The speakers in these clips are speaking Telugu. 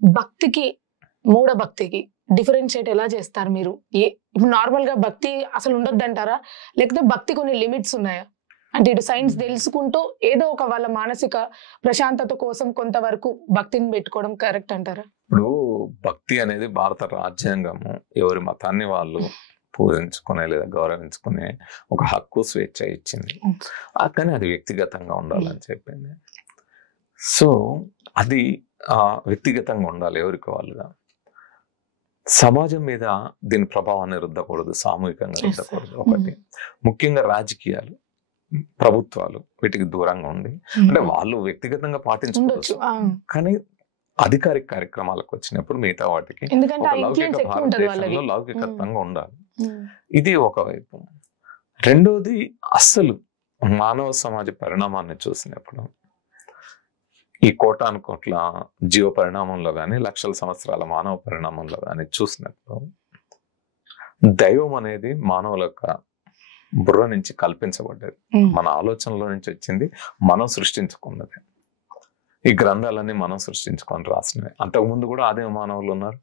భక్తికి, మూఢ భక్తికి డిఫరెన్షియేట్ ఎలా చేస్తారు మీరు? ఇప్పుడు నార్మల్‌గా భక్తి అసలు ఉండొద్దంటారా? లేకపోతే భక్తి కొన్ని లిమిట్స్ ఉన్నాయా? అంటే ఇటు సైన్స్ తెలుసుకుంటూ ఏదో ఒక వాళ్ళ మానసిక ప్రశాంతత కోసం కొంతవరకు భక్తిని పెట్టుకోవడం కరెక్ట్ అంటారా? ఇప్పుడు భక్తి అనేది భారత రాజ్యాంగము ఎవరి మతాన్ని వాళ్ళు పూజించుకునే లేదా గౌరవించుకునే ఒక హక్కు, స్వేచ్ఛ ఇచ్చింది. కానీ అది వ్యక్తిగతంగా ఉండాలని చెప్పింది. సో అది వ్యక్తిగతంగా ఉండాలి ఎవరికి వాళ్ళుగా. సమాజం మీద దీని ప్రభావాన్ని రుద్దకూడదు, సామూహికంగా రుద్దకూడదు. ఒకటి ముఖ్యంగా రాజకీయాలు, ప్రభుత్వాలు వీటికి దూరంగా ఉండి, అంటే వాళ్ళు వ్యక్తిగతంగా పాటించుకోవచ్చు, కానీ అధికారిక కార్యక్రమాలకు వచ్చినప్పుడు మిగతా వాటికి లౌకిక భారతదేశంలో లౌకికత్వంగా ఉండాలి. ఇది ఒకవైపు. రెండోది, అస్సలు మానవ సమాజ పరిణామాన్ని చూసినప్పుడు ఈ కోటాను కోట్ల జీవ పరిణామంలో కానీ, లక్షల సంవత్సరాల మానవ పరిణామంలో కానీ చూసినప్పుడు దైవం అనేది మానవుల యొక్క బుర్ర నుంచి కల్పించబడ్డది, మన ఆలోచనలో నుంచి వచ్చింది, మనం సృష్టించుకున్నది. ఈ గ్రంథాలన్నీ మనం సృష్టించుకొని రాసినవి. అంతకుముందు కూడా ఆదిమ మానవులు ఉన్నారు.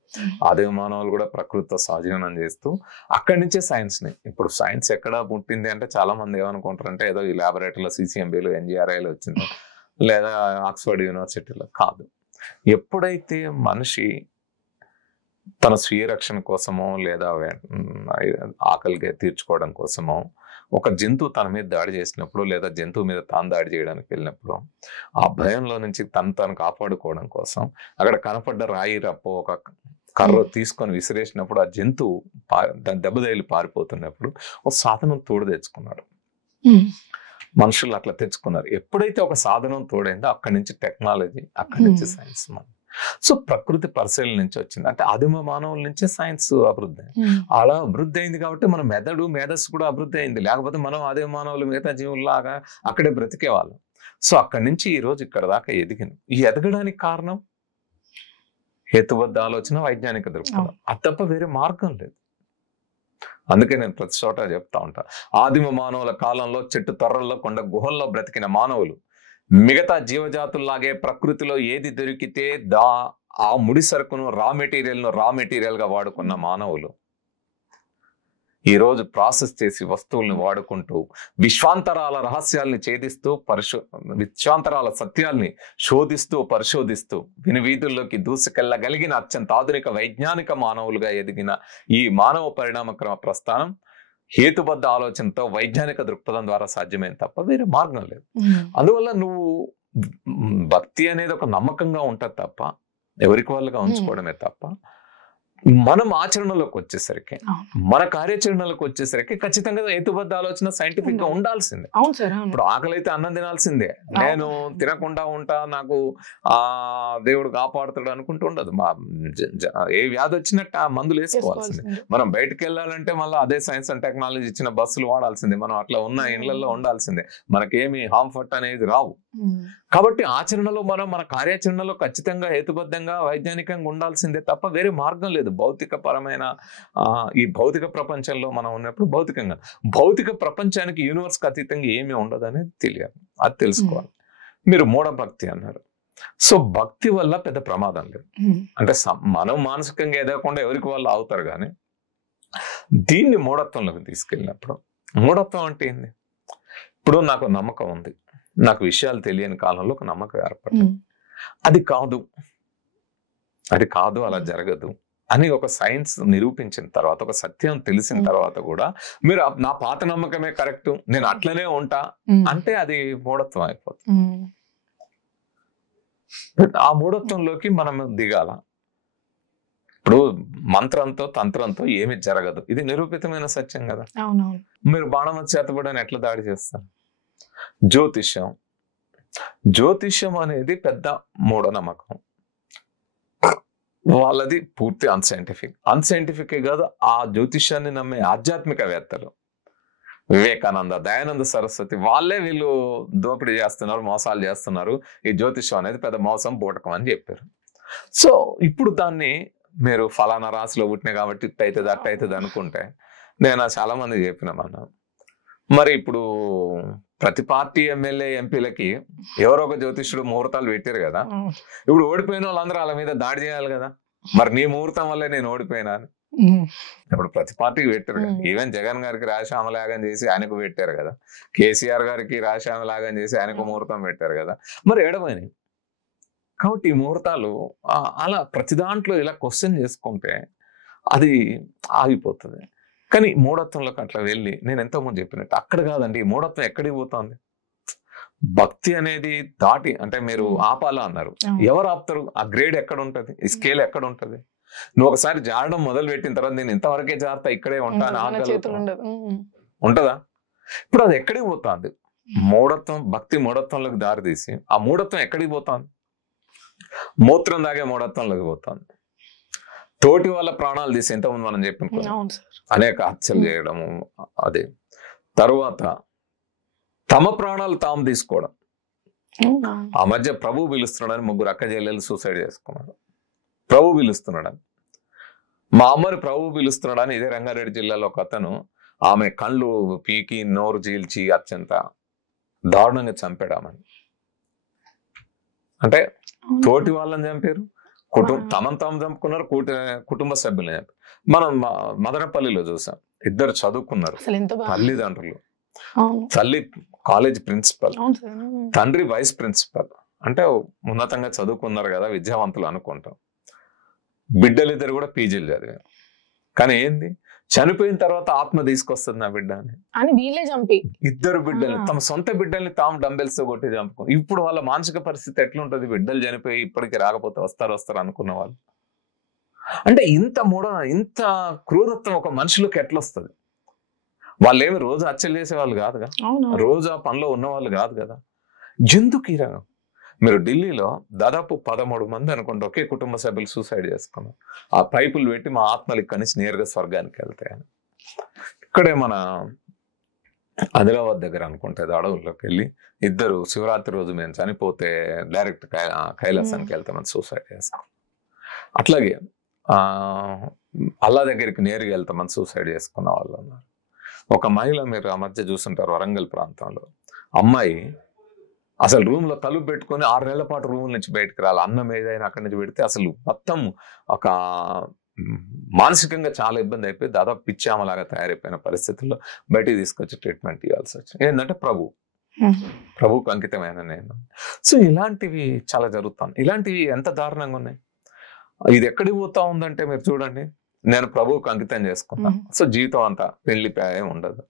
ఆదిమ మానవులు కూడా ప్రకృతితో సహజీవనం చేస్తూ అక్కడి నుంచే సైన్స్ని, ఇప్పుడు సైన్స్ ఎక్కడ పుట్టింది అంటే చాలా మంది ఏమనుకుంటారంటే ఏదో ఈ ల్యాబొరేటరీలో CCMBలో NGRIలో వచ్చిందో లేదా ఆక్స్ఫర్డ్ యూనివర్సిటీలో. కాదు. ఎప్పుడైతే మనిషి తన స్వీయ రక్షణ కోసమో లేదా ఆకలిగా తీర్చుకోవడం కోసమో ఒక జంతువు తన మీద దాడి చేసినప్పుడు లేదా జంతువు మీద తాను దాడి చేయడానికి వెళ్ళినప్పుడు ఆ భయంలో నుంచి తను కాపాడుకోవడం కోసం అక్కడ కనపడ్డ రాయి రప్పో ఒక కర్ర తీసుకొని విసిరేసినప్పుడు ఆ జంతువు దెబ్బతగిలి పారిపోతున్నప్పుడు ఒక సాధనం తోడు తెచ్చుకున్నాడు. మనుషులు అట్లా తెచ్చుకున్నారు. ఎప్పుడైతే ఒక సాధనం తోడైందో అక్కడి నుంచి టెక్నాలజీ, అక్కడి నుంచి సైన్స్. సో ప్రకృతి పరిశీలన నుంచి వచ్చింది. అంటే ఆదిమ మానవుల నుంచే సైన్స్ అభివృద్ధి అయింది. అలా అభివృద్ధి అయింది కాబట్టి మన మేధస్సు కూడా అభివృద్ధి అయింది. లేకపోతే మనం ఆదిమ మానవులు మిగతా జీవుల్లాగా అక్కడే బ్రతికేవాళ్ళం. సో అక్కడి నుంచి ఈ రోజు ఇక్కడ దాకా ఎదిగింది. ఈ ఎదగడానికి కారణం హేతుబద్ధ ఆలోచన, వైజ్ఞానిక దృక్పథం. అది తప్ప వేరే మార్గం లేదు. అందుకే నేను ప్రతి చోట చెప్తా ఉంటా, ఆదిమ మానవుల కాలంలో చెట్టు తొర్రల్లో, కొండ గుహల్లో బ్రతికిన మానవులు మిగతా జీవజాతుల్లాగే ప్రకృతిలో ఏది దొరికితే ఆ ముడి సరుకును రా మెటీరియల్ గా వాడుకున్న మానవులు ఈరోజు ప్రాసెస్ చేసి వస్తువుల్ని వాడుకుంటూ విశ్వాంతరాల రహస్యాల్ని ఛేదిస్తూ విశ్వాంతరాల సత్యాల్ని శోధిస్తూ పరిశోధిస్తూ వినివీధుల్లోకి దూసుకెళ్లగలిగిన అత్యంత ఆధునిక వైజ్ఞానిక మానవులుగా ఎదిగిన ఈ మానవ పరిణామక్రమ ప్రస్థానం హేతుబద్ధ ఆలోచనతో వైజ్ఞానిక దృక్పథం ద్వారా సాధ్యమైన తప్ప వేరే మార్గం లేదు. అందువల్ల నువ్వు భక్తి అనేది ఒక నమ్మకంగా ఉంటుంది తప్ప, ఎవరికి వాళ్ళుగా ఉంచుకోవడమే తప్ప, మనం ఆచరణలోకి వచ్చేసరికి, మన కార్యాచరణలోకి వచ్చేసరికి ఖచ్చితంగా హేతుబద్ధ ఆలోచన సైంటిఫిక్ గా ఉండాల్సిందే. ఇప్పుడు ఆకలి అయితే అన్నం తినాల్సిందే. నేను తినకుండా ఉంటా, నాకు దేవుడు కాపాడుతాడు అనుకుంటూ ఉండదు. ఏ వ్యాధి వచ్చినట్టు ఆ మందులు వేసుకోవాల్సిందే. మనం బయటకు వెళ్ళాలంటే మళ్ళీ అదే సైన్స్ అండ్ టెక్నాలజీ ఇచ్చిన బస్సులు వాడాల్సిందే. మనం అట్లా ఉన్న ఇళ్లలో ఉండాల్సిందే. మనకేమి హార్మ్ఫర్ట్ అనేది రావు. కాబట్టి ఆచరణలో మన కార్యాచరణలో ఖచ్చితంగా హేతుబద్ధంగా వైజ్ఞానికంగా ఉండాల్సిందే తప్ప వేరే మార్గం లేదు. భౌతిక పరమైన ఈ భౌతిక ప్రపంచంలో మనం ఉన్నప్పుడు భౌతిక ప్రపంచానికి యూనివర్స్కి అతీతంగా ఏమీ ఉండదు అనేది తెలియాలి, అది తెలుసుకోవాలి. మీరు మూఢ భక్తి అన్నారు. సో భక్తి వల్ల పెద్ద ప్రమాదం లేదు. అంటే మనం మానసికంగా ఎదగకుండా ఎవరికి వాళ్ళు అవుతారు. కానీ దీన్ని మూఢత్వంలోకి తీసుకెళ్ళినప్పుడు, మూఢత్వం అంటే ఏంది? ఇప్పుడు నాకు నమ్మకం ఉంది, నాకు విషయాలు తెలియని కాలంలో ఒక నమ్మకం ఏర్పడింది. అది కాదు అలా జరగదు అని ఒక సైన్స్ నిరూపించిన తర్వాత, ఒక సత్యం తెలిసిన తర్వాత కూడా మీరు నా పాత నమ్మకమే కరెక్ట్, నేను అట్లనే ఉంటా అంటే అది మూఢత్వం అయిపోతుంది. ఆ మూఢత్వంలోకి మనం దిగాల. ఇప్పుడు మంత్రంతో తంత్రంతో ఏమి జరగదు, ఇది నిరూపితమైన సత్యం కదా. మీరు బాణం చేతబడని ఎట్లా దాడి చేస్తారు? జ్యోతిష్యం అనేది పెద్ద మూఢనమ్మకం. వాళ్ళది పూర్తి అన్సైంటిఫిక్ కాదు. ఆ జ్యోతిష్యాన్ని నమ్మే ఆధ్యాత్మికవేత్తలు వివేకానంద, దయానంద సరస్వతి వాళ్ళే వీళ్ళు దోపిడీ చేస్తున్నారు, మోసాలు చేస్తున్నారు, ఈ జ్యోతిష్యం అనేది పెద్ద మోసం, బూటకం అని చెప్పారు. సో ఇప్పుడు దాన్ని మీరు ఫలానా రాశిలో పుట్టిన కాబట్టి ఇట్టయితుంది అట్టయితుంది అనుకుంటే, నేను చాలా మంది చెప్పినామన్నా, మరి ఇప్పుడు ప్రతి పార్టీ ఎమ్మెల్యే ఎంపీలకి ఎవరో ఒక జ్యోతిష్యుడు ముహూర్తాలు పెట్టారు కదా. ఇప్పుడు ఓడిపోయిన వాళ్ళందరూ వాళ్ళ మీద దాడి చేయాలి కదా. మరి నీ ముహూర్తం వల్లే నేను ఓడిపోయినా అని ఇప్పుడు ప్రతి పార్టీకి పెట్టారు కదా. ఈవెన్ జగన్ గారికి రాజశ్యామలాగం చేసి ఆయనకు పెట్టారు కదా. కేసీఆర్ గారికి రాజశ్యామలాగం చేసి ఆయనకు ముహూర్తం పెట్టారు కదా. మరి ఏడమైనాయి. కాబట్టి ఈ ముహూర్తాలు అలా ప్రతి దాంట్లో ఇలా క్వశ్చన్ చేసుకుంటే అది ఆగిపోతుంది. కానీ మూఢత్వంలోకి అట్లా వెళ్ళి నేను ఎంతోమంది చెప్పినట్టు అక్కడ కాదండి. ఈ మూఢత్వం ఎక్కడికి పోతుంది? భక్తి అనేది దాటి అంటే మీరు ఆపాలా అన్నారు. ఎవరు ఆపుతారు? ఆ గ్రేడ్ ఎక్కడ ఉంటది? ఈ స్కేల్ ఎక్కడ ఉంటది? నువ్వు ఒకసారి జారడం మొదలు పెట్టిన తర్వాత నేను ఇంతవరకే జారుతా, ఇక్కడే ఉంటాను ఉంటదా? ఇప్పుడు అది ఎక్కడికి పోతుంది? మూఢత్వం, భక్తి మూఢత్వంలోకి దారి తీసి ఆ మూఢత్వం ఎక్కడికి పోతుంది? మూత్రం దాగే మూఢత్వంలోకి పోతుంది. తోటి వాళ్ళ ప్రాణాలు తీసి ఎంతమంది మనం చెప్పిన అనేక హత్యలు చేయడము. అదే తరువాత తమ ప్రాణాలు తాము తీసుకోవడం. ఆ మధ్య ప్రభు పిలుస్తున్నాడని 3 అక్క చెల్లెలు సూసైడ్ చేసుకున్నారు. ప్రభు పిలుస్తున్నాడని, మా అమ్మని ప్రభు పిలుస్తున్నాడని ఇదే రంగారెడ్డి జిల్లాలో ఒక అతను ఆమె కళ్ళు పీకి నోరు చీల్చి అత్యంత దారుణంగా చంపాడామని. అంటే తోటి వాళ్ళని చంపారు, తమను తాము చంపుకున్నారు, కుటుంబ సభ్యులు చంపారు. మనం మదనపల్లిలో చూసాం, 2 చదువుకున్నారు తల్లిదండ్రులు. తల్లి కాలేజ్ ప్రిన్సిపల్, తండ్రి వైస్ ప్రిన్సిపల్. అంటే ఉన్నతంగా చదువుకున్నారు కదా, విద్యావంతులు అనుకుంటాం. బిడ్డలిద్దరు కూడా పీజీలు చదివారు. కానీ ఏంది, చనిపోయిన తర్వాత ఆత్మ తీసుకొస్తుంది నా బిడ్డ అని వీళ్ళే చంపి 2 బిడ్డల్ని, తమ సొంత బిడ్డల్ని తాము డంబెల్స్ తో కొట్టి చంపుకో. ఇప్పుడు వాళ్ళ మానసిక పరిస్థితి ఎట్లుంటది? బిడ్డలు చనిపోయి ఇప్పటికి రాకపోతే వస్తారు అనుకున్న వాళ్ళు. అంటే ఇంత క్రూరత్వం ఒక మనుషులకు ఎట్లొస్తుంది? వాళ్ళు ఏమి రోజు హత్యలు చేసే వాళ్ళు కాదుగా, రోజు ఆ పనిలో ఉన్న వాళ్ళు కాదు కదా. ఎందుకు ఈ రకం? మీరు ఢిల్లీలో దాదాపు 13 మంది అనుకుంటే ఒకే కుటుంబ సభ్యులు సూసైడ్ చేసుకున్నారు. ఆ పైపులు పెట్టి మా ఆత్మలు ఇక్కడి నుంచి నేరుగా స్వర్గానికి వెళ్తాయని. ఇక్కడే మన ఆదిలాబాద్ దగ్గర అనుకుంటే అడవుల్లోకి వెళ్ళి 2 శివరాత్రి రోజు మేము చనిపోతే డైరెక్ట్ కైలాసానికి వెళ్తామని సూసైడ్ చేసుకున్నాం. అట్లాగే అల్లా దగ్గరికి నేరుగా వెళ్తామని సూసైడ్ చేసుకున్న వాళ్ళు ఉన్నారు. ఒక మహిళ మీరు ఆ మధ్య చూస్తుంటారు, వరంగల్ ప్రాంతంలో అమ్మాయి అసలు రూమ్ లో తలుపు పెట్టుకొని 6 నెలల పాటు రూమ్ నుంచి బయటకు రాలి. అన్నం ఏదైనా అక్కడి నుంచి పెడితే అసలు మొత్తం ఒక మానసికంగా చాలా ఇబ్బంది అయిపోయి దాదాపు పిచ్చామలాగా తయారైపోయిన పరిస్థితుల్లో బయటికి తీసుకొచ్చి ట్రీట్మెంట్ ఇవ్వాల్సి వచ్చింది. ఏంటంటే ప్రభువుకు అంకితమైన నేను. సో ఇలాంటివి చాలా జరుగుతాను. ఇలాంటివి ఎంత దారుణంగా ఉన్నాయి. ఇది ఎక్కడికి పోతా ఉందంటే మీరు చూడండి, నేను ప్రభువుకు అంకితం చేసుకున్నాను, సో జీవితం అంతా పెళ్లి ప్రాయం ఉండదు.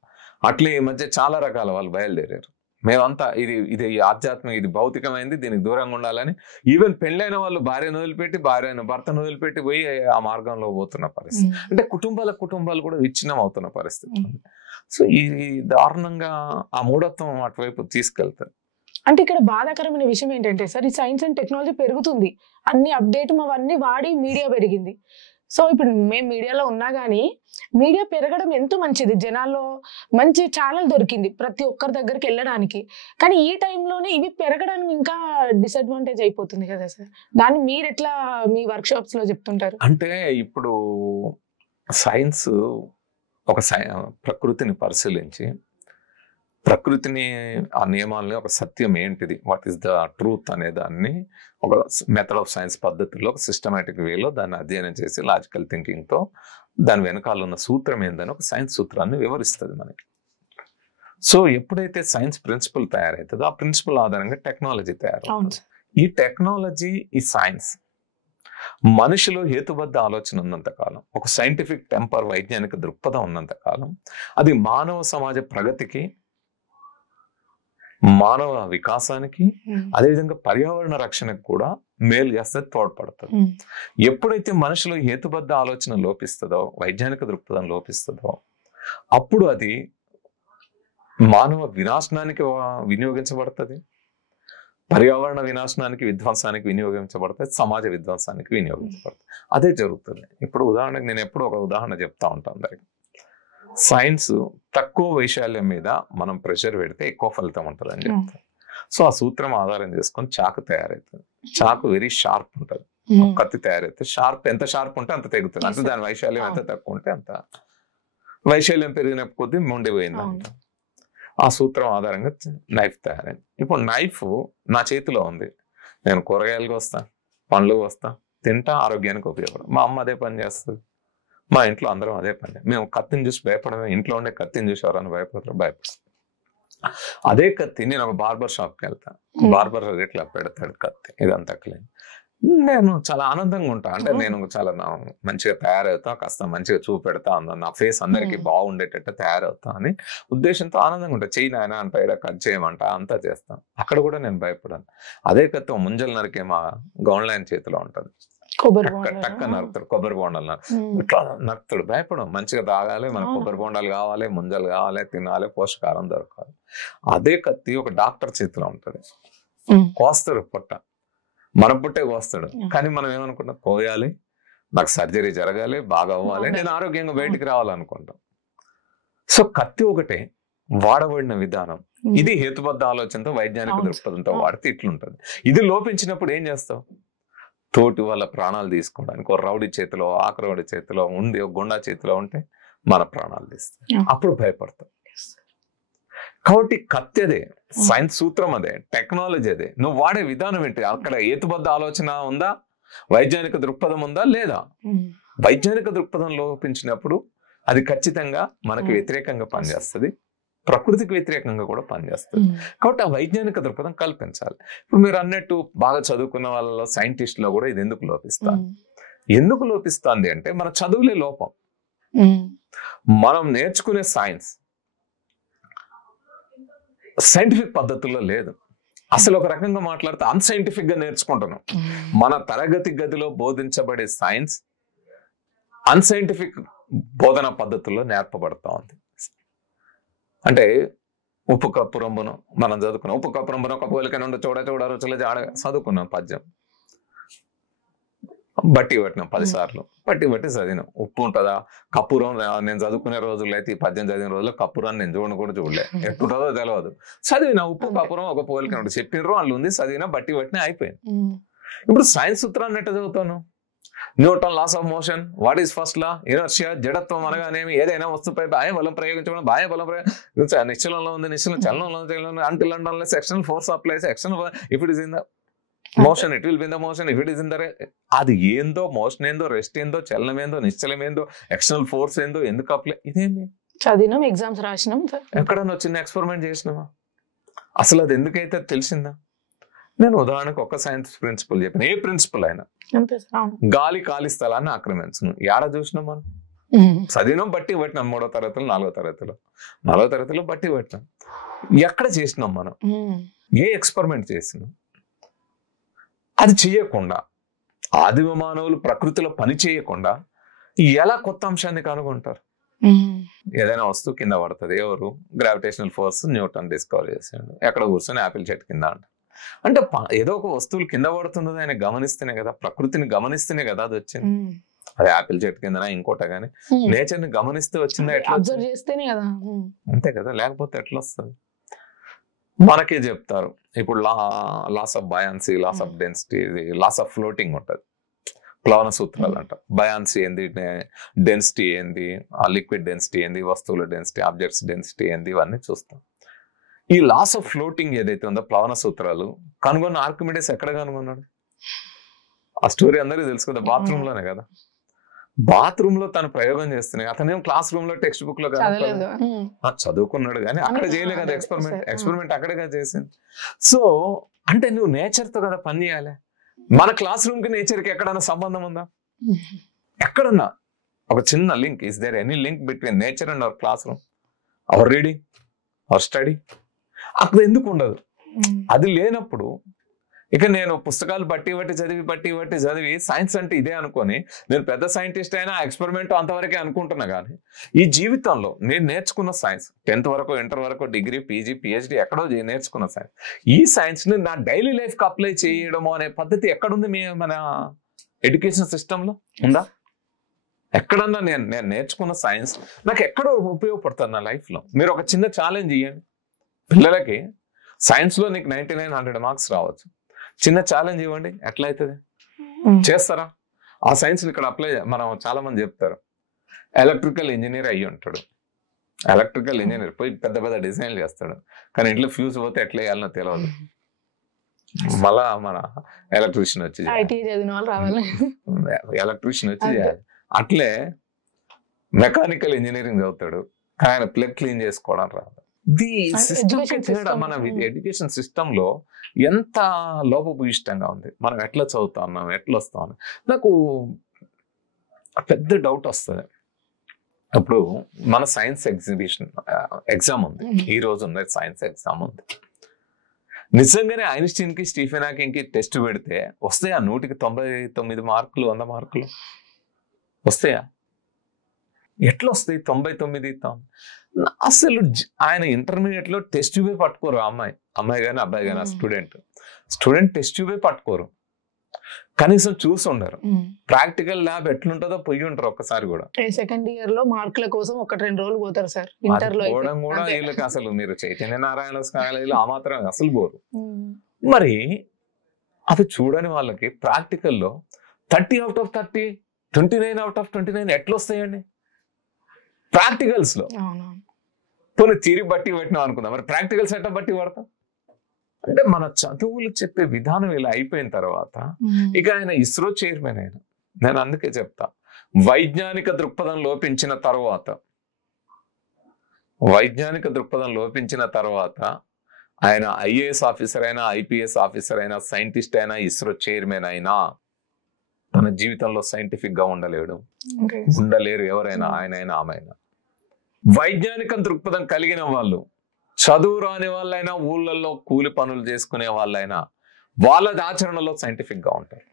అట్లే ఈ మధ్య చాలా రకాల వాళ్ళు బయలుదేరారు. మేమంతా ఇది ఆధ్యాత్మిక, ఇది భౌతికమైంది, దీనికి దూరంగా ఉండాలని. ఈవెన్ పెళ్ళైన వాళ్ళు భర్తను వదిలిపెట్టి పోయి ఆ మార్గంలో పోతున్న పరిస్థితి. అంటే కుటుంబాలు కూడా విచ్ఛిన్నం అవుతున్న పరిస్థితి. సో ఈ దారుణంగా ఆ మూఢత్వం అటువైపు తీసుకెళ్తారు. అంటే ఇక్కడ బాధాకరమైన విషయం ఏంటంటే సార్, ఈ సైన్స్ అండ్ టెక్నాలజీ పెరుగుతుంది, అన్ని అప్డేట్ అవన్నీ వాడి మీడియా పెరిగింది. సో ఇప్పుడు మేము మీడియాలో ఉన్నా కానీ మీడియా పెరగడం ఎంతో మంచిది, జనాల్లో మంచి ఛానల్ దొరికింది ప్రతి ఒక్కరి దగ్గరికి వెళ్ళడానికి. కానీ ఈ టైంలోనే ఇవి పెరగడానికి ఇంకా డిసడ్వాంటేజ్ అయిపోతుంది కదా సార్. దాన్ని మీరు ఎట్లా మీ వర్క్షాప్స్ లో చెప్తుంటారు? అంటే ఇప్పుడు సైన్స్ ఒక ప్రకృతిని పరిశీలించి ప్రకృతిని, ఆ నియమాలని, ఒక సత్యం ఏంటిది, వాట్ ఈస్ ద ట్రూత్ అనే దాన్ని ఒక మెథడ్ ఆఫ్ సైన్స్ పద్ధతిలో ఒక సిస్టమేటిక్ వేలో దాన్ని అధ్యయనం చేసి లాజికల్ థింకింగ్తో దాని వెనకాల ఉన్న సూత్రం ఏందని ఒక సైన్స్ సూత్రాన్ని వివరిస్తుంది మనకి. సో ఎప్పుడైతే సైన్స్ ప్రిన్సిపల్ తయారవుతుందో ఆ ప్రిన్సిపల్ ఆధారంగా టెక్నాలజీ తయారవుతుంది. ఈ టెక్నాలజీ, ఈ సైన్స్ మనిషిలో హేతుబద్ధ ఆలోచన ఉన్నంత కాలం, ఒక సైంటిఫిక్ టెంపర్, వైజ్ఞానిక దృక్పథం ఉన్నంత కాలం అది మానవ సమాజ ప్రగతికి, మానవ వికాసానికి, అదేవిధంగా పర్యావరణ రక్షణకు కూడా మేలు చేస్తుంది, తోడ్పడుతుంది. ఎప్పుడైతే మనిషిలో హేతుబద్ధ ఆలోచన లోపిస్తుందో, వైజ్ఞానిక దృక్పథం లోపిస్తుందో, అప్పుడు అది మానవ వినాశనానికి వినియోగించబడుతుంది, పర్యావరణ వినాశనానికి, విధ్వంసానికి వినియోగించబడుతుంది, సమాజ విధ్వంసానికి వినియోగించబడుతుంది. అదే జరుగుతుంది. ఇప్పుడు ఉదాహరణకు నేను ఎప్పుడు ఒక ఉదాహరణ చెప్తా ఉంటాను అందరికి. సైన్స్ తక్కువ వైశాల్యం మీద మనం ప్రెషర్ పెడితే ఎక్కువ ఫలితం ఉంటుంది అని చెప్తాం. సో ఆ సూత్రం ఆధారం చేసుకొని చాకు తయారవుతుంది. చాకు వెరీ షార్ప్ ఉంటుంది. కత్తి తయారైతే ఎంత షార్ప్ ఉంటే అంత తెగుతుంది. అంటే దాని వైశాల్యం ఎంత తక్కువ ఉంటే అంత, వైశాల్యం పెరిగిన కొద్దీ మొండిపోయింది అంట. ఆ సూత్రం ఆధారంగా నైఫ్ తయారైంది. ఇప్పుడు నైఫ్ నా చేతిలో ఉంది, నేను కూరగాయలకు వస్తా, పండ్లు వస్తా, తింటా, ఆరోగ్యానికి ఉపయోగపడదు. మా అమ్మ అదే పని చేస్తుంది, మా ఇంట్లో అందరం అదే పని. మేము కత్తిని చూసి భయపడమే, ఇంట్లో ఉండే కత్తిని చూసి ఎవరైనా భయపడతారు? భయపడతారు. అదే కత్తి నేను ఒక బార్బర్ షాప్కి వెళ్తాను, బార్బర్ ఇట్లా పెడతాడు కత్తి, ఇదంతా క్లీన్, నేను చాలా ఆనందంగా ఉంటా. అంటే నేను చాలా మంచిగా తయారవుతా, కాస్త మంచిగా చూపెడతా, నా ఫేస్ అందరికి బాగుండేటట్టు తయారవుతా అని ఉద్దేశంతో ఆనందంగా ఉంటా. చెయ్యి నాయన అంట, ఇలా కట్ చేయమంట, అంతా చేస్తాను. అక్కడ కూడా నేను భయపడాను. అదే కత్తి ముంజలు నరికే మా గౌన్ లైన్ చేతిలో ఉంటుంది, టక్క నరుకుతాడు, కొబ్బరి బొండాలు ఇట్లా నరుకుతాడు. భయపడం, మంచిగా తాగాలి, మనకు కొబ్బరి బొండాలు కావాలి, ముంజలు కావాలి, తినాలి, పోషకాహారం దొరకాలి. అదే కత్తి ఒక డాక్టర్ చేతిలో ఉంటుంది, కోస్తాడు పొట్ట, మన పుట్టే కోస్తాడు. కానీ మనం ఏమనుకుంటాం, కోయాలి, నాకు సర్జరీ జరగాలి, బాగా అవ్వాలి, నేను ఆరోగ్యంగా బయటికి రావాలనుకుంటాం. సో కత్తి ఒకటే, వాడబడిన విధానం ఇది హేతుబద్ధ ఆలోచనతో వైజ్ఞానిక దృక్పథంతో వాడితే ఇట్లుంటది. ఇది లోపించినప్పుడు ఏం చేస్తావు? తోటి వాళ్ళ ప్రాణాలు తీసుకోవడానికి ఒక రౌడీ చేతిలో, ఆకరౌడి చేతిలో ఉంది, ఒక గుండా చేతిలో ఉంటే మన ప్రాణాలు తీస్తాం, అప్పుడు భయపడతాం. కాబట్టి కత్తి అదే, సైన్స్ సూత్రం అదే, టెక్నాలజీ అదే, నువ్వు వాడే విధానం ఏంటి? అక్కడ హేతుబద్ధ ఆలోచన ఉందా, వైజ్ఞానిక దృక్పథం ఉందా లేదా? వైజ్ఞానిక దృక్పథం లోపించినప్పుడు అది ఖచ్చితంగా మనకు వ్యతిరేకంగా పనిచేస్తుంది, ప్రకృతికి వ్యతిరేకంగా కూడా పనిచేస్తుంది. కాబట్టి ఆ వైజ్ఞానిక దృక్పథం కల్పించాలి. ఇప్పుడు మీరు అన్నట్టు బాగా చదువుకున్న వాళ్ళలో, సైంటిస్టులో కూడా ఇది ఎందుకు లోపిస్తుంది? ఎందుకు లోపిస్తుంది అంటే మన చదువులే లోపం. మనం నేర్చుకునే సైన్స్ సైంటిఫిక్ పద్ధతుల్లో లేదు. అసలు ఒక రకంగా మాట్లాడితే అన్సైంటిఫిక్ గా నేర్చుకుంటున్నాం. మన తరగతి గదిలో బోధించబడే సైన్స్ అన్సైంటిఫిక్ బోధనా పద్ధతుల్లో నేర్పబడతా ఉంది. అంటే ఉప్పు కప్పు రంబును మనం చదువుకున్నాం, ఉప్పు కప్పు రంబును ఒక పోలిక నుండి చూడ చూడ రుచులు చదువుకున్నాం పద్యం, బట్టి పట్టినాం 10 సార్లు, బట్టి చదివినాం. ఉప్పు ఉంటుందా, కప్పురం నేను చదువుకునే రోజుల్లో అయితే, ఈ పద్యం చదివిన రోజుల్లో కప్పురాన్ని నేను చూడను కూడా చూడలే, ఎట్టుంటుందో తెలియదు, చదివినా ఉప్పు కప్పురం ఒక పోలిక నుండి చెప్పినరు, వాళ్ళు ఉంది, చదివినా, బట్టి పట్టినా, అయిపోయింది. ఇప్పుడు సైన్స్ సూత్రాన్ని ఎట్లా చదువుతాను? Newton laws of motion, what is first law, inertia, జడత్వం అనగానేమి, ఏదైనా వస్తువుపై బాహ్య బలం ప్రయోగించడం, బాహ్య బలం నిశ్చలంలో ఉంది, నిశ్చలం చలనంలో ఉంది, until London external force applies, external if it is in the motion it will be in the motion, if it is in the అది ఏందో, మోషన్ ఏందో, రెస్ట్ ఏందో, చలనం ఏందో, నిశ్చలం ఏందో, ఎక్స్టర్నల్ ఫోర్స్ ఏందో, ఎందుకు అప్లై, ఇదేమి చదివినాం, ఎగ్జామ్స్ రాసినాం, ఎక్కడన్నా చిన్న ఎక్స్పెరిమెంట్ చేసినామా? అసలు అది ఎందుకైతే తెలిసిందా? నేను ఉదాహరణకు ఒక సైన్స్ ప్రిన్సిపల్ చెప్పిన, ఏ ప్రిన్సిపల్ అయినా, గాలి ఖాళీ స్థలాన్ని ఆక్రమించను, ఏడ చూసినాం మనం? చదివినాం, బట్టి పట్టినాం, 3వ తరగతిలో 4వ తరగతిలో 4వ తరగతిలో బట్టి పట్టినాం. ఎక్కడ చేసినాం మనం? ఏ ఎక్స్పెరిమెంట్ చేసినాం? అది చేయకుండా, ఆదిమ మానవులు ప్రకృతిలో పని చేయకుండా ఎలా కొత్త అంశాన్ని కనుగొంటారు? ఏదైనా వస్తువు కింద పడుతుంది, ఎవరు? గ్రావిటేషనల్ ఫోర్స్ న్యూటన్ డిస్కవర్ చేసాడు. ఎక్కడ కూర్చొని యాపిల్ చెట్టు కింద అంట. అంటే ఏదో ఒక వస్తువులు కింద పడుతున్నది ఆయన గమనిస్తేనే కదా, ప్రకృతిని గమనిస్తేనే కదా అది వచ్చింది. అది యాపిల్ చెట్టు కిందనా ఇంకోట గానీ నేచర్ ని గమనిస్తే వచ్చిందా? ఎట్లా చేస్తేనే కదా, అంతే కదా, లేకపోతే ఎట్లా వస్తుంది? మనకే చెప్తారు ఇప్పుడు laws of buoyancy, laws of density, laws of floating ఉంటుంది, ప్లవన సూత్రాలు అంట. బయాన్సీ ఏంది, డెన్సిటీ ఏంది, ఆ లిక్విడ్ డెన్సిటీ ఏంది, వస్తువుల డెన్సిటీ, ఆబ్జెక్ట్స్ డెన్సిటీ ఏంది, ఇవన్నీ చూస్తాం. ఈ లాస్ ఆఫ్ ఫ్లోటింగ్ ఏదైతే ఉందో, ప్లవన సూత్రాలు కనుగొన్న ఆర్కిమిడీస్ ఎక్కడ కనుగొన్నాడు? ఆ స్టోరీ అందరికీ తెలుసు కదా, బాత్రూమ్ లోనే కదా. బాత్రూమ్ లో తను ప్రయోగం చేస్తున్నాయి, అతనేం క్లాస్ రూమ్ లో టెక్స్ట్ బుక్ లో చదువుకున్నాడు కానీ అక్కడ చేయలే కదా ఎక్స్పెరిమెంట్ అక్కడేగా చేసింది. సో అంటే నువ్వు నేచర్ తో కదా పని చేయాలి. మన క్లాస్ రూమ్ కి నేచర్ కి ఎక్కడైనా సంబంధం ఉందా? ఎక్కడన్నా ఒక చిన్న link, is there any link between nature and our classroom, our reading, our study? అక్కడ ఎందుకు ఉండదు? అది లేనప్పుడు ఇక నేను పుస్తకాలు బట్టి చదివి సైన్స్ అంటే ఇదే అనుకొని నేను పెద్ద సైంటిస్ట్ అయినా ఎక్స్పెరిమెంట్ అంతవరకే అనుకుంటున్నా. కానీ ఈ జీవితంలో నేను నేర్చుకున్న సైన్స్, 10th వరకు, ఇంటర్ వరకు, డిగ్రీ, పీజీ, పిహెచ్డి ఎక్కడో నేర్చుకున్న సైన్స్, ఈ సైన్స్ ని నా డైలీ లైఫ్ కి అప్లై చేయడము అనే పద్ధతి ఎక్కడుంది? మన ఎడ్యుకేషన్ సిస్టమ్ లో ఉందా? ఎక్కడన్నా నేను నేర్చుకున్న సైన్స్ నాకు ఎక్కడో ఉపయోగపడుతుంది నా లైఫ్ లో. మీరు ఒక చిన్న ఛాలెంజ్ ఇవ్వండి పిల్లలకి, సైన్స్ లో నీకు 9900 మార్క్స్ రావచ్చు, చిన్న ఛాలెంజ్ ఇవ్వండి, ఎట్లా అవుతుంది? చేస్తారా? ఆ సైన్స్ ఇక్కడ అప్లై, మనం చాలా మంది చెప్తారు ఎలక్ట్రికల్ ఇంజనీర్ అయ్యి ఉంటాడు, ఎలక్ట్రికల్ ఇంజనీర్ పోయి పెద్ద పెద్ద డిజైన్లు చేస్తాడు, కానీ ఇంట్లో ఫ్యూజ్ పోతే ఎట్లా వేయాలనో తెలియదు. మళ్ళా మన ఎలక్ట్రీషియన్ వచ్చి ఐటీ చదివిన వాళ్ళు రావాలి. ఎలక్ట్రీషియన్ వచ్చి చేయాలి. అట్లే మెకానికల్ ఇంజనీరింగ్ చదువుతాడు, కానీ ఆయన ప్లగ్ క్లీన్ చేసుకోవడం రాదు. ఇది సిస్టమ్, మన ఎడ్యుకేషన్ సిస్టమ్ లో ఎంత లోపభూయిష్టంగా ఉంది. మనం ఎట్లా చదువుతా ఉన్నాం, ఎట్లా వస్తా ఉన్నాం. నాకు పెద్ద డౌట్ వస్తుంది. ఇప్పుడు మన సైన్స్ ఎగ్జామ్ ఉంది, ఈ రోజు ఉన్నది సైన్స్ ఎగ్జామ్ ఉంది. నిజంగానే ఐన్స్టీన్ కి స్టీఫెన్ హాకింగ్ కి టెస్ట్ పెడితే వస్తాయా 199 మార్కులు 100 మార్కులు వస్తాయా? ఎట్లా వస్తాయి 99? అసలు ఆయన ఇంటర్మీడియట్ లో టెస్ట్ ట్యూబే పట్టుకోరు. అమ్మాయి కానీ అబ్బాయి కానీ స్టూడెంట్ టెస్ట్ ట్యూబే పట్టుకోరు, కనీసం చూసి ఉండరు. ప్రాక్టికల్ ల్యాబ్ ఎట్లుంటుందో పోయి ఉంటారు ఒక్కసారి కూడా. సెకండ్ ఇయర్ లో మార్కుల కోసం 1-2 రోజులు పోతారు సార్. ఇంటర్ లో పోవడం కూడా వీళ్ళకి అసలు మీరు చైతన్య నారాయణ కాలేజీలో ఆ మాత్రం అసలు పోరు. మరి అది చూడని వాళ్ళకి ప్రాక్టికల్లో 30 out of 30, 29 out of 29 ఎట్లా వస్తాయండి ప్రాక్టికల్స్ లో? పోనీ థియరీ బట్టి పెట్టినాం అనుకుందాం, మరి ప్రాక్టికల్స్ ఎట్లా బట్టి పడతాం? అంటే మన చదువులు చెప్పే విధానం ఇలా అయిపోయిన తర్వాత ఇక ఆయన ఇస్రో చైర్మన్ అయినా, నేను అందుకే చెప్తా, వైజ్ఞానిక దృక్పథం లోపించిన తర్వాత ఆయన ఐఏఎస్ ఆఫీసర్ అయినా, ఐపీఎస్ ఆఫీసర్ అయినా, సైంటిస్ట్ అయినా, ఇస్రో చైర్మన్ అయినా తన జీవితంలో సైంటిఫిక్ గా ఉండలేరు ఎవరైనా, ఆయనైనా ఆమెైనా. వైజ్ఞానిక దృక్పథం కలిగిన వాళ్ళు, చదువు రాని వాళ్ళైనా, ఊళ్ళల్లో కూలి పనులు చేసుకునే వాళ్ళైనా వాళ్ళ ఆచరణలో సైంటిఫిక్ గా ఉంటారు.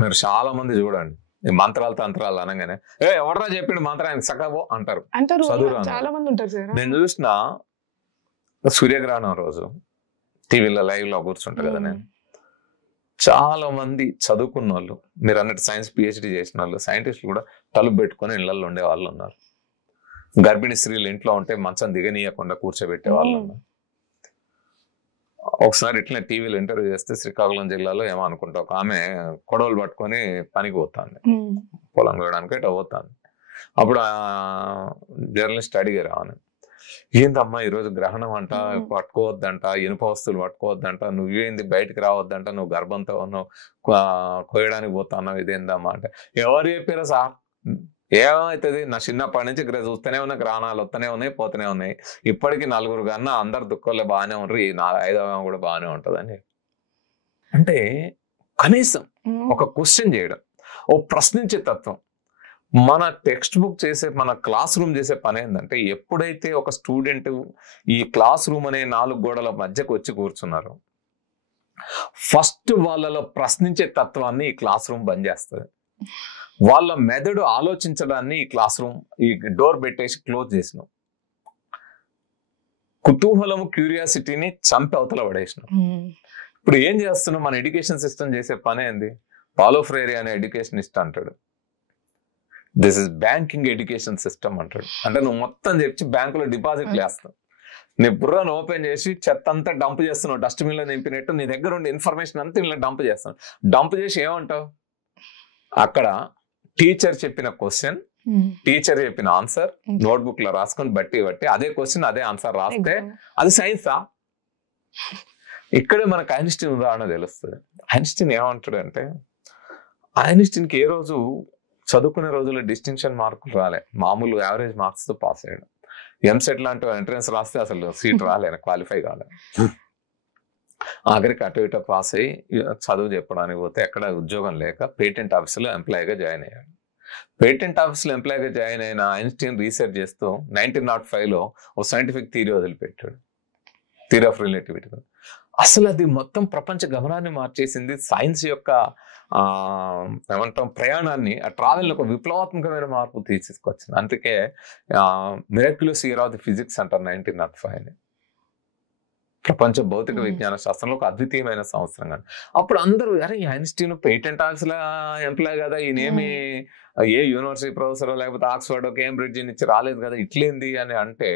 మీరు చాలా మంది చూడండి, మంత్రాలు తంత్రాలు అనగానే ఎవడరా చెప్పిండు మంత్రానికి సగవో అంటారు. నేను చూసిన సూర్యగ్రహణం రోజు టీవీలో లైవ్ లో కూర్చుంటారు కదా, నేను చాలా మంది చదువుకున్న వాళ్ళు, మీరు అన్నట్టు సైన్స్ పిహెచ్డి చేసిన వాళ్ళు, సైంటిస్టులు కూడా తలుపు పెట్టుకొని ఇళ్లలో ఉండే వాళ్ళు ఉన్నారు. గర్భిణీ స్త్రీలు ఇంట్లో ఉంటే మంచం దిగనీయకుండా కూర్చోబెట్టే వాళ్ళు ఉన్నారు. ఒకసారి ఇట్లా టీవీలో ఇంటర్వ్యూ చేస్తే శ్రీకాకుళం జిల్లాలో ఏమో అనుకుంటా ఒక ఆమె కొడవలు పట్టుకొని పనికి పోతాంది, పొలం కోయడానికి ఇట్లా పోతాంది. అప్పుడు ఆ జర్నలిస్ట్ అడిగారు ఆమె, ఏందమ్మా ఈరోజు గ్రహణం అంట, పట్టుకోవద్దంట, ఇనుప వస్తువులు పట్టుకోవద్దంట, నువ్వేంది బయటకు రావద్దంట, నువ్వు గర్భంతో ఉన్నావు, కోయడానికి పోతున్నావు, ఇదేందమ్మా అంటే, ఎవరు చెప్పారా సార్? ఏమవుతుంది, నా చిన్నప్పటి నుంచి ఇక్కడ చూస్తూనే ఉన్నా, గ్రహణాలు వస్తూనే ఉన్నాయి, పోతూనే ఉన్నాయి, ఇప్పటికీ 4 కన్నా అందరు దుఃఖంలో బాగానే ఉంటారు, ఈ 5వ కూడా బాగానే ఉంటుందని. అంటే కనీసం ఒక క్వశ్చన్ చేయడం, ఓ ప్రశ్నించే తత్వం. మన టెక్స్ట్ బుక్ చేసే, మన క్లాస్ రూమ్ చేసే పని ఏంటంటే, ఎప్పుడైతే ఒక స్టూడెంట్ ఈ క్లాస్ రూమ్ అనే 4 గోడల మధ్యకు వచ్చి కూర్చున్నారో ఫస్ట్ వాళ్ళలో ప్రశ్నించే తత్వాన్ని ఈ క్లాస్ రూమ్ బంద్ చేస్తుంది. వాళ్ళ మెదడు ఆలోచించడాన్ని ఈ క్లాస్ రూమ్, ఈ డోర్ పెట్టేసి క్లోజ్ చేసినాం. కుతూహలము, క్యూరియాసిటీని చంపి అవతల పడేసినాం. ఇప్పుడు ఏం చేస్తున్నాం, మన ఎడ్యుకేషన్ సిస్టమ్ చేసే పని ఏంది? పాలో ఫ్రేరీ అనే ఎడ్యుకేషనిస్ట్ అంటాడు, this is banking education system అంటాడు. అంటే నువ్వు మొత్తం చెప్పి బ్యాంకులో డిపాజిట్లు వేస్తావు, నీ బుర్రను ఓపెన్ చేసి చెత్త అంతా డంప్ చేస్తున్నావు, డస్ట్బిన్ లో నింపినట్టు నీ దగ్గర ఉండే ఇన్ఫర్మేషన్ అంతా ఇలా డంప్ చేస్తావు. డంప్ చేసి ఏమంటావు, అక్కడ టీచర్ చెప్పిన క్వశ్చన్, టీచర్ చెప్పిన ఆన్సర్ నోట్బుక్ లో రాసుకొని బట్టి అదే క్వశ్చన్ అదే ఆన్సర్ రాస్తే అది సైన్సా? ఇక్కడే మనకు ఐన్స్టీన్ ఉదాహరణ తెలుస్తుంది. ఐన్స్టీన్ ఏమంటాడు అంటే, ఐన్స్టీన్కి ఏ రోజు చదువుకునే రోజుల్లో డిస్టింక్షన్ మార్కులు రాలే, మామూలు యావరేజ్ మార్క్స్ తో పాస్ అయ్యాడు. ఎంసెట్ లాంటి ఎంట్రన్స్ రాస్తే అసలు సీట్ రాలే, క్వాలిఫై కాలే. ఆఖరికి అటు ఇటు పాస్ అయ్యి చదువు చెప్పడానికి పోతే ఎక్కడ ఉద్యోగం లేక పేటెంట్ ఆఫీసులో ఎంప్లాయీగా జాయిన్ అయ్యాడు. పేటెంట్ ఆఫీసులో ఎంప్లాయీగా జాయిన్ అయిన ఐన్స్టీన్ రీసెర్చ్ చేస్తూ 1905లో ఓ సైంటిఫిక్ థియరీ వదిలిపెట్టాడు, థియరీ ఆఫ్ రిలేటివిటీ. అసలు అది మొత్తం ప్రపంచ గమనాన్ని మార్చేసింది. సైన్స్ యొక్క ఏమంటాం ప్రయాణాన్ని, ఆ ట్రావెల్ ఒక విప్లవాత్మకమైన మార్పు తీసుకొచ్చింది. అందుకే miraculous year of the physics అంటారు 1905 అని. ప్రపంచ భౌతిక విజ్ఞాన శాస్త్రంలో ఒక అద్వితీయమైన సంవత్సరం. కానీ అప్పుడు అందరూ, అరే ఐన్స్టీన్ పేటెంట్ ఆఫీసులో ఎంప్లాయ్ కదా, ఈయనేమి ఏ యూనివర్సిటీ ప్రొఫెసర్ లేకపోతే ఆక్స్ఫర్డ్ కేంబ్రిడ్జ్ నుంచి రాలేదు కదా, ఇట్లేంది అని అంటే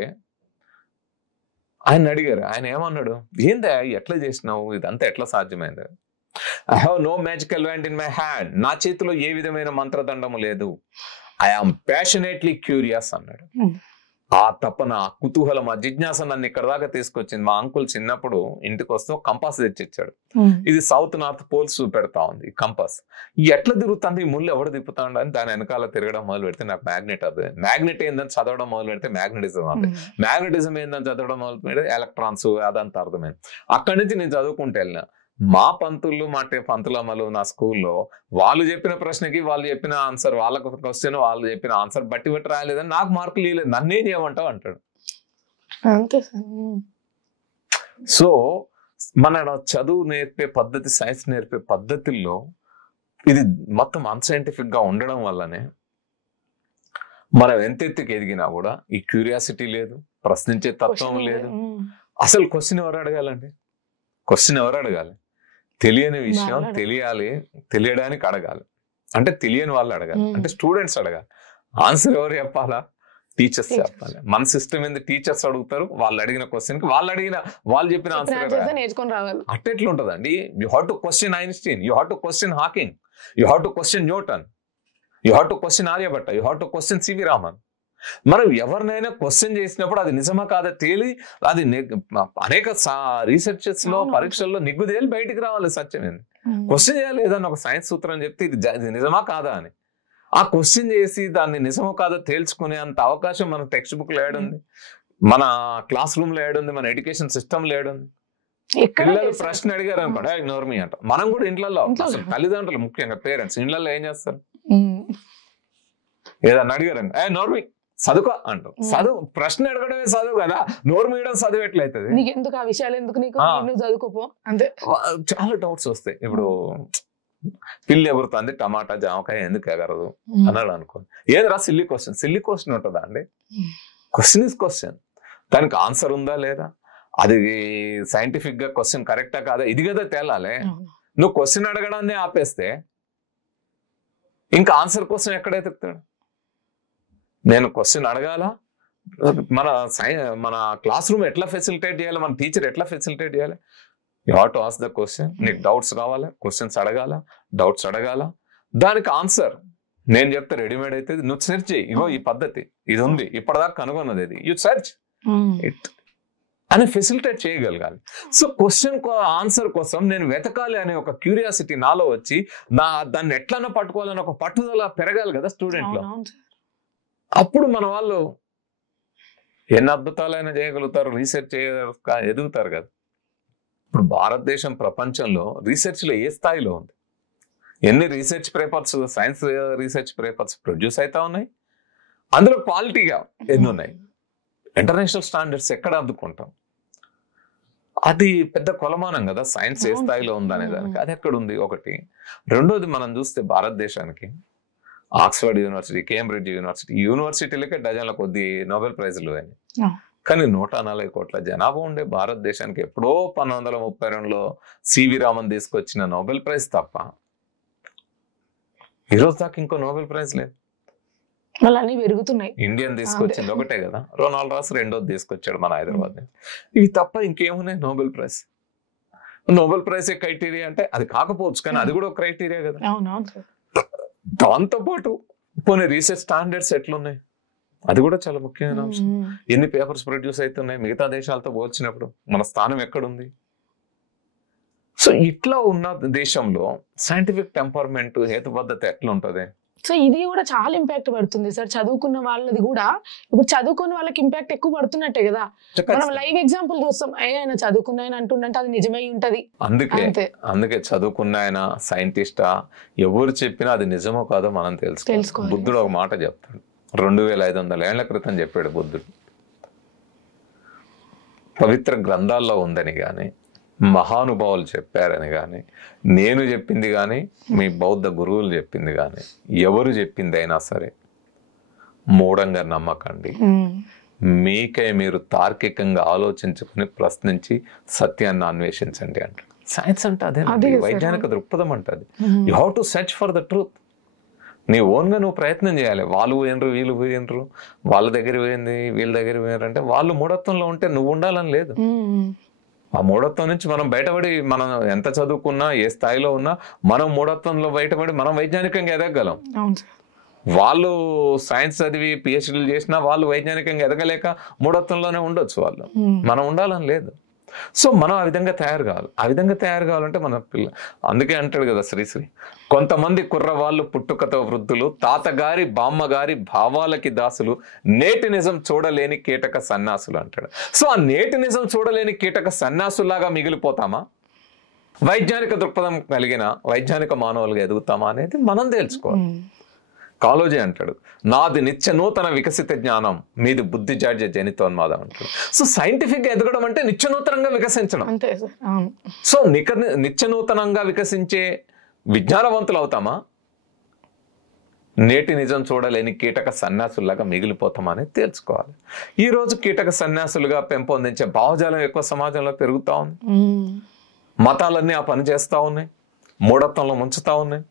ఆయన అడిగారు. ఆయన ఏమన్నాడు, ఏందా ఎట్లా చేసినావు, ఇదంతా ఎట్లా సాధ్యమైంది? I have no magical wand in my hand, నా చేతిలో ఏ విధమైన మంత్రదండము లేదు. ఐ ఆమ్ ప్యాషనేట్లీ క్యూరియస్ అన్నాడు. ఆ తపన, ఆ కుతూహలం, ఆ జిజ్ఞాస నన్ను ఇక్కడ దాకా తీసుకొచ్చింది. మా అంకుల్ చిన్నప్పుడు ఇంటికి వస్తే ఒక కంపాస్ తెచ్చిచ్చాడు. ఇది సౌత్ నార్త్ పోల్స్ పెడతా ఉంది కంపాస్. ఎట్లా తిరుగుతుంది ఈ ముళ్ళు ఎవడు తిప్పుతాడు అని దాని వెనకాల తిరగడం మొదలు పెడితే నాకు మ్యాగ్నెట్ అర్థం. మ్యాగ్నెట్ ఏందని చదవడం మొదలు పెడితే మ్యాగ్నెటిజం అంటే, మ్యాగ్నెటిజం ఏందని చదవడం మొదలు పెడితే ఎలక్ట్రాన్స్ అదంతా అర్థమైంది. అక్కడి నుంచి నేను చదువుకుంటూ వెళ్ళిన. మా పంతులు పంతులమ్మలు నా స్కూల్లో వాళ్ళు చెప్పిన ప్రశ్నకి వాళ్ళు చెప్పిన ఆన్సర్, వాళ్ళకు క్వశ్చన్ వాళ్ళు చెప్పిన ఆన్సర్ బట్టి రాయలేదని నాకు మార్కులు ఇవ్వలేదు. నన్నేం చేయమంటావు అంటాడు. అంతే. సో మన చదువు నేర్పే పద్ధతి, సైన్స్ నేర్పే పద్ధతుల్లో ఇది మొత్తం అన్సైంటిఫిక్ గా ఉండడం వల్లనే మనం ఎంతెత్తుకు ఎదిగినా కూడా ఈ క్యూరియాసిటీ లేదు, ప్రశ్నించే తత్వం లేదు. అసలు క్వశ్చన్ ఎవరు అడగాలండి? క్వశ్చన్ ఎవరు అడగాలి? తెలియని విషయం తెలియడానికి అడగాలి. అంటే తెలియని వాళ్ళు అడగాలి, అంటే స్టూడెంట్స్ అడగాలి. ఆన్సర్ ఎవరు చెప్పాలా? టీచర్స్ చెప్పాలి. మన సిస్టమ్ ఏంది? టీచర్స్ అడుగుతారు, వాళ్ళు అడిగిన క్వశ్చన్ కి వాళ్ళు చెప్పిన ఆన్సర్ నేర్చుకొని రావాలి. అట్టెట్లు ఉంటదండి? You have to question Einstein, you have to question Hawking, you have to question Newton, you have to question Aryabhata, you have to question CV Raman. మనం ఎవరినైనా క్వశ్చన్ చేసినప్పుడు అది నిజమా కాదా తేలి, అది అనేక రీసెర్చెస్ లో, పరీక్షల్లో నిగ్గుదేలి బయటికి రావాలి సత్యం ఏంది. క్వశ్చన్ చేయాలి. ఏదన్నా ఒక సైన్స్ సూత్రం చెప్తే ఇది నిజమా కాదా అని ఆ క్వశ్చన్ చేసి దాన్ని నిజమో కాదో తేల్చుకునే అంత అవకాశం మన టెక్స్ట్ బుక్ లో ఏడుంది, మన క్లాస్ రూమ్ లో ఏడుంది, మన ఎడ్యుకేషన్ సిస్టమ్ లో ఏడుంది. పిల్లలు ప్రశ్న అడిగారు అనుకోండి, నోర్మి అంట. మనం కూడా ఇంట్లో అసలు తల్లిదండ్రులు, ముఖ్యంగా పేరెంట్స్ ఇళ్లలో ఏం చేస్తారు? ఏదన్నా అడిగారు నోర్మి చదువుకో అంటాం. చదువు ప్రశ్న అడగడమే చదువు కదా, నోరు మీయడం చదువు ఎట్లయితుంది? నీకెందుకు ఆ విషయాలు, ఎందుకు నీకు చదువుకోపో అంతే. చాలా డౌట్స్ వస్తాయి. ఇప్పుడు పిల్లి ఎగురుతుంది, టమాటా జామకాయ ఎందుకు ఎగరదు అన్నాడు అనుకోండి. ఏదిరా సిల్లీ క్వశ్చన్? సిల్లీ క్వశ్చన్ ఉంటుందా అండి? Question is question. దానికి ఆన్సర్ ఉందా లేదా, అది సైంటిఫిక్ గా క్వశ్చన్ కరెక్టా కాదా, ఇది కదా తేలాలి. నువ్వు క్వశ్చన్ అడగడాన్ని ఆపేస్తే ఇంకా ఆన్సర్ కోసం ఎక్కడ ఎతుకుతాడు? నేను క్వశ్చన్ అడగాల, మన క్లాస్ రూమ్ ఎట్లా ఫెసిలిటేట్ చేయాలి, మన టీచర్ ఎట్లా ఫెసిలిటేట్ చేయాలి? You have to ask the question. నీకు డౌట్స్ రావాలి, క్వశ్చన్స్ అడగాల, డౌట్స్ అడగాల, దానికి ఆన్సర్ నేను చెప్తే రెడీమేడ్ అయితే నువ్వు సెర్చ్ చేయి. ఇగో ఈ పద్ధతి ఇది ఉంది, ఇప్పటిదాకా కనుగొన్నది ఇది, యూ సెర్చ్ ఇట్ అని ఫెసిలిటేట్ చేయగలగాలి. సో క్వశ్చన్ ఆన్సర్ కోసం నేను వెతకాలి అనే ఒక క్యూరియాసిటీ నాలో వచ్చి దాన్ని ఎట్లన్నా పట్టుకోవాలని ఒక పట్టుదల పెరగాలి కదా స్టూడెంట్ లో. అప్పుడు మన వాళ్ళు ఎన్ని అద్భుతాలైనా చేయగలుగుతారు, రీసెర్చ్ ఎదుగుతారు కదా. ఇప్పుడు భారతదేశం ప్రపంచంలో రీసెర్చ్ లో ఏ స్థాయిలో ఉంది? ఎన్ని research papers, science research papers produce అవుతా ఉన్నాయి, అందులో క్వాలిటీగా ఎన్ని ఉన్నాయి, ఇంటర్నేషనల్ స్టాండర్డ్స్ ఎక్కడ అందుకుంటాం? అది పెద్ద కొలమానం కదా సైన్స్ ఏ స్థాయిలో ఉందనే దానికి. అది ఎక్కడ ఉంది ఒకటి. రెండోది మనం చూస్తే భారతదేశానికి ఆక్స్ఫర్డ్ యూనివర్సిటీ, కేంబ్రిడ్జ్ యూనివర్సిటీలకే డజన్ల కొద్ది నోబెల్ ప్రైజులు అయినాయి. కానీ 140 కోట్ల జనాభా ఉండే భారతదేశానికి ఎప్పుడో 1932లో సివి రామన్ తీసుకొచ్చిన నోబెల్ ప్రైజ్ తప్ప ఈరోజు దాకా ఇంకో నోబెల్ ప్రైజ్ లేదు. పెరుగుతున్నాయి. ఇండియన్ తీసుకొచ్చింది ఒకటే కదా, రొనాల్డ్ రాస్ రెండోది తీసుకొచ్చాడు మన హైదరాబాద్. ఇవి తప్ప ఇంకేమున్నాయి Nobel prize? Nobel prize criteria అంటే అది కాకపోవచ్చు, కానీ అది కూడా ఒక క్రైటీరియా కదా. దాంతో పాటు కొన్ని రీసెర్చ్ స్టాండర్డ్స్ ఎట్లున్నాయి అది కూడా చాలా ముఖ్యమైన అంశం. ఎన్ని పేపర్స్ ప్రొడ్యూస్ అవుతున్నాయి మిగతా దేశాలతో పోల్చినప్పుడు, మన స్థానం ఎక్కడుంది? సో ఇట్లా ఉన్న దేశంలో సైంటిఫిక్ టెంపర్మెంట్, హేతుబద్ధత ఎట్లా ఉంటది? సో ఇది కూడా చాలా ఇంపాక్ట్ పడుతుంది సార్. చదువుకున్న వాళ్ళది కూడా, ఇప్పుడు చదువుకున్న వాళ్ళకి ఇంపాక్ట్ ఎక్కువ పడుతున్నట్టే కదా. మనం లైవ్ ఎగ్జాంపుల్ చూస్తాం, ఆయన చదువుకున్న ఆయన అంటుండంటే అది నిజమై ఉంటది. అందుకే చదువుకున్న ఆయన సైంటిస్టా ఎవరు చెప్పినా అది నిజమో కాదో మనం తెలుసుకోవాలి. బుద్ధుడు ఒక మాట చెప్తాడు, 2500 ఏళ్ల క్రితం చెప్పాడు బుద్ధుడు. పవిత్ర గ్రంథాల్లో ఉందని గాని, మహానుభావులు చెప్పారని కానీ, నేను చెప్పింది కానీ, మీ బౌద్ధ గురువులు చెప్పింది కానీ, ఎవరు చెప్పింది అయినా సరే మూఢంగా నమ్మకండి. మీకై మీరు తార్కికంగా ఆలోచించుకుని ప్రశ్నించి సత్యాన్ని అన్వేషించండి అంటారు. సైన్స్ అంటే అదే, వైజ్ఞానిక దృక్పథం అంటది. You have to search for the truth. నీ ఓన్గా నువ్వు ప్రయత్నం చేయాలి. వాళ్ళు పోయినరు, వీళ్ళు పోయినరు, వాళ్ళ దగ్గర పోయింది, వీళ్ళ దగ్గర పోయినరు అంటే వాళ్ళు మూఢత్వంలో ఉంటే నువ్వు ఉండాలని లేదు. ఆ మూఢత్వం నుంచి మనం బయటపడి, మనం ఎంత చదువుకున్నా, ఏ స్థాయిలో ఉన్నా, మనం మూఢత్వంలో బయటపడి మనం వైజ్ఞానికంగా ఎదగలం. వాళ్ళు సైన్స్ చదివి పిహెచ్డీలు చేసినా వాళ్ళు వైజ్ఞానికంగా ఎదగలేక మూఢత్వంలోనే ఉండొచ్చు వాళ్ళు. మనం ఉండాలని లేదు. సో మనం ఆ విధంగా తయారు కావాలి. ఆ విధంగా తయారు కావాలంటే మన అందుకే అంటాడు కదా శ్రీశ్రీ, కొంతమంది కుర్రవాళ్ళు పుట్టుకతో వృద్ధులు, తాతగారి బామ్మగారి భావాలకి దాసులు, నేటి నిజం చూడలేని కీటక సన్యాసులు అంటాడు. సో ఆ నేటి నిజం చూడలేని కీటక సన్యాసులాగా మిగిలిపోతామా, వైజ్ఞానిక దృక్పథం కలిగిన వైజ్ఞానిక మానవులుగా ఎదుగుతామా అనేది మనం తెలుసుకోవాలి. కాలోజీ అంటాడు, నాది నిత్య నూతన వికసిత జ్ఞానం, మీది బుద్ధి జాడ్య జనితోన్మాదం అంటాడు. సో సైంటిఫిక్ గా ఎదగడం అంటే నిత్య నూతనంగా వికసించడం. సో నిత్య నూతనంగా వికసించే విజ్ఞానవంతులు అవుతామా, నేటి నిజం చూడలేని కీటక సన్యాసులాగా మిగిలిపోతామా అనేది తెలుసుకోవాలి. ఈ రోజు కీటక సన్యాసులుగా పెంపొందించే భావజాలం ఎక్కువ సమాజంలో పెరుగుతా ఉంది. మతాలన్నీ ఆ పని చేస్తూ ఉన్నాయి, మూఢత్వంలో ముంచుతా ఉన్నాయి,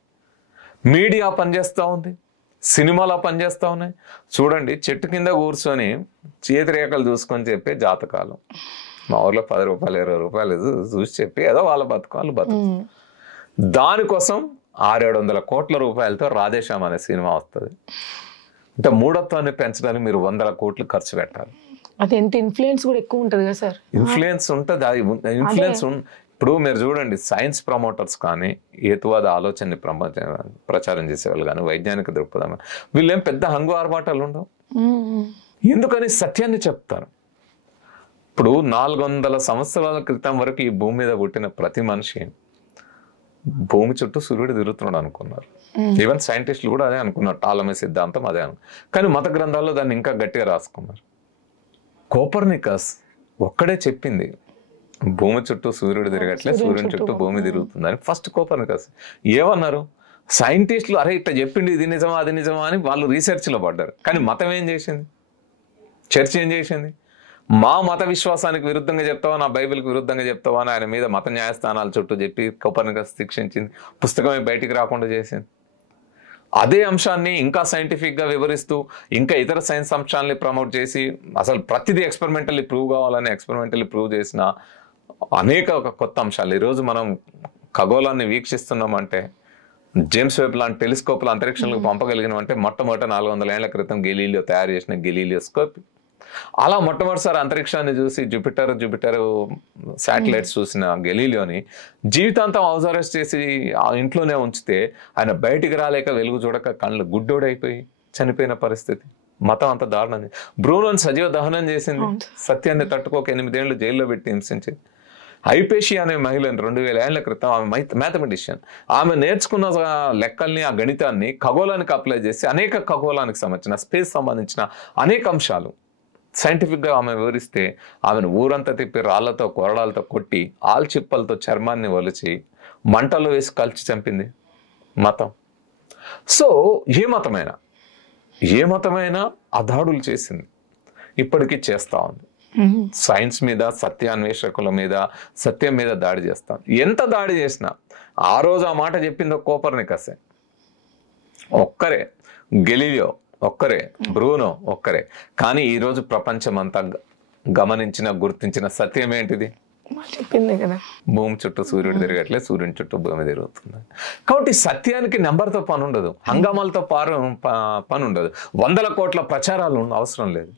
మీడియా పనిచేస్తూ ఉంది, సినిమాలో పనిచేస్తూ ఉన్నాయి. చూడండి, చెట్టు కింద కూర్చొని చేతిరేఖలు చూసుకొని చెప్పే జాతకాలు, మా ఊర్లో 10 రూపాయలు 20 రూపాయలు చూసి చెప్పి ఏదో వాళ్ళ బతుకు దానికోసం 600-700 కోట్ల రూపాయలతో రాధేశ్యామ్ అనే సినిమా వస్తుంది. అంటే మూఢత్వాన్ని పెంచడానికి మీరు 100 కోట్లు ఖర్చు పెట్టాలి. అది ఎంత ఇన్ఫ్లుయెన్స్ కూడా ఎక్కువ ఉంటుంది కదా సార్. ఇన్ఫ్లుయెన్స్ ఉంటుంది. ఇన్ఫ్లుయెన్స్ ఇప్పుడు మీరు చూడండి, సైన్స్ ప్రమోటర్స్ కానీ, హేతువాద ఆలోచనని ప్రచారం చేసేవాళ్ళు కానీ, వైజ్ఞానిక దృక్పథం, వీళ్ళేం పెద్ద హంగు ఆర్భాటాలు ఉండవు. ఎందుకని సత్యాన్ని చెప్తారు. ఇప్పుడు 400 సంవత్సరాల క్రితం వరకు ఈ భూమి మీద పుట్టిన ప్రతి మనిషి భూమి చుట్టూ సూర్యుడు తిరుగుతున్నాడు అనుకున్నారు. ఈవెన్ సైంటిస్టులు కూడా అదే అనుకున్నారు, టాలమీ సిద్ధాంతం అదే కానీ మత గ్రంథాల్లో దాన్ని ఇంకా గట్టిగా రాసుకున్నారు. కోపర్నికస్ ఒక్కడే చెప్పింది భూమి చుట్టూ సూర్యుడు తిరగట్లే, సూర్యుని చుట్టూ భూమి తిరుగుతుందని. ఫస్ట్ కోపర్నికస్ ఏమన్నారు, సైంటిస్టులు అరే ఇట్లా చెప్పింది, ఇది నిజమా అది నిజమా అని వాళ్ళు రీసెర్చ్లో పడ్డారు. కానీ మతం ఏం చేసింది, చర్చ ఏం చేసింది, మా మత విశ్వాసానికి విరుద్ధంగా చెప్తావా, నా బైబిల్కి విరుద్ధంగా చెప్తావా అని ఆయన మీద మత న్యాయస్థానాల చుట్టూ చెప్పి కోపర్నికస్ శిక్షించింది, పుస్తకమే బయటికి రాకుండా చేసింది. అదే అంశాన్ని ఇంకా సైంటిఫిక్గా వివరిస్తూ ఇంకా ఇతర సైన్స్ అంశాలని ప్రమోట్ చేసి అసలు ప్రతిదీ ఎక్స్పెరిమెంటల్లీ ప్రూవ్ కావాలని ఎక్స్పెరిమెంటల్లీ ప్రూవ్ చేసిన అనేక కొత్త అంశాలు. ఈరోజు మనం ఖగోళాన్ని వీక్షిస్తున్నామంటే, జేమ్స్ వెబ్ లాంటి టెలిస్కోప్లు అంతరిక్షంలోకి పంపగలిగినామంటే మొట్టమొదట 400 ఏళ్ల క్రితం గెలీలియో తయారు చేసిన గెలీలియోస్కోప్. అలా మొట్టమొదటిసారి అంతరిక్షాన్ని చూసి జూపిటర్ శాటిలైట్స్ చూసిన గెలీలియోని జీవితాంతం అబ్జర్వ్ చేసి ఆ ఇంట్లోనే ఉంచితే ఆయన బయటికి రాలేక వెలుగు చూడక కళ్ళు గుడ్డోడైపోయి చనిపోయిన పరిస్థితి. మతం అంత దారుణం. బ్రూనోని సజీవ దహనం చేసింది, సత్యాన్ని తట్టుకోక 8 ఏళ్ళు జైల్లో పెట్టి హింసించింది. హైపేషియా అనే మహిళను 2000 ఏళ్ల క్రితం, ఆమె మ్యాథమెటిషియన్, ఆమె నేర్చుకున్న లెక్కల్ని ఆ గణితాన్ని ఖగోళానికి అప్లై చేసి అనేక ఖగోళానికి సంబంధించిన స్పేస్ సంబంధించిన అనేక అంశాలు సైంటిఫిక్గా ఆమె వివరిస్తే ఆమెను ఊరంతా తిప్పి రాళ్లతో కొరడాలతో కొట్టి ఆల్చిప్పలతో చర్మాన్ని ఒలిచి మంటలో వేసి కాల్చి చంపింది మతం. సో ఏ మతమైనా అదాడులు చేసింది, ఇప్పటికీ చేస్తూ ఉంది. సైన్స్ మీద, సత్యాన్వేషకుల మీద, సత్యం మీద దాడి చేస్తాం. ఎంత దాడి చేసినా ఆ రోజు ఆ మాట చెప్పిందో కోపర్నికసే ఒక్కరే, గెలీలియో ఒక్కరే, బ్రూనో ఒక్కరే. కానీ ఈరోజు ప్రపంచం అంతా గమనించిన గుర్తించిన సత్యం ఏంటిది, చెప్పింది కదా, భూమి చుట్టూ సూర్యుడు తిరగట్లే, సూర్యుని చుట్టూ భూమి తిరుగుతుంది. కాబట్టి సత్యానికి నెంబర్తో పని ఉండదు, హంగామాలతో పని ఉండదు, 100 కోట్ల ప్రచారాలు అవసరం లేదు.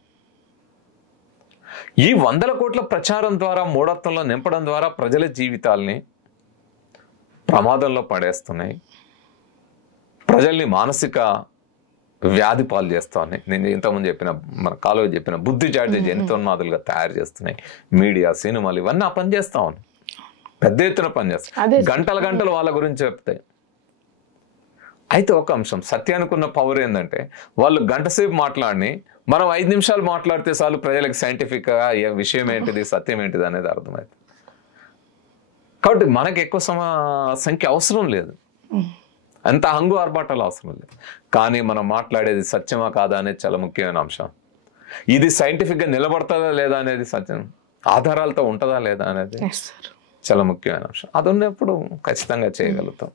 ఈ 100 కోట్ల ప్రచారం ద్వారా, మూఢత్వంలో నింపడం ద్వారా ప్రజల జీవితాల్ని ప్రమాదంలో పడేస్తున్నాయి, ప్రజల్ని మానసిక వ్యాధి పాలు చేస్తా ఉన్నాయి. నేను ఇంతకుముందు చెప్పిన, మన కాలువ చెప్పిన బుద్ధి జాడ్య జనితోన్మాదులుగా తయారు చేస్తున్నాయి మీడియా, సినిమాలు, ఇవన్నీ ఆ పని చేస్తా ఉన్నాయి, పెద్ద ఎత్తున పనిచేస్తాయి, గంటలు వాళ్ళ గురించి చెప్తాయి. అయితే ఒక అంశం, సత్యానికి ఉన్న పవర్ ఏంటంటే వాళ్ళు గంట సేపు మాట్లాడి మనం 5 నిమిషాలు మాట్లాడితే చాలు ప్రజలకు సైంటిఫిక్గా విషయం ఏంటిది, సత్యం ఏంటిది అనేది అర్థమవుతుంది. కాబట్టి మనకు ఎక్కువ సంఖ్య అవసరం లేదు, అంత హంగు ఆర్భాటాలు అవసరం లేదు. కానీ మనం మాట్లాడేది సత్యమా కాదా అనేది చాలా ముఖ్యమైన అంశం. ఇది సైంటిఫిక్గా నిలబడతాదా లేదా అనేది, సత్యం ఆధారాలతో ఉంటుందా లేదా అనేది చాలా ముఖ్యమైన అంశం. అది ఉన్నప్పుడు ఖచ్చితంగా చేయగలుగుతాం.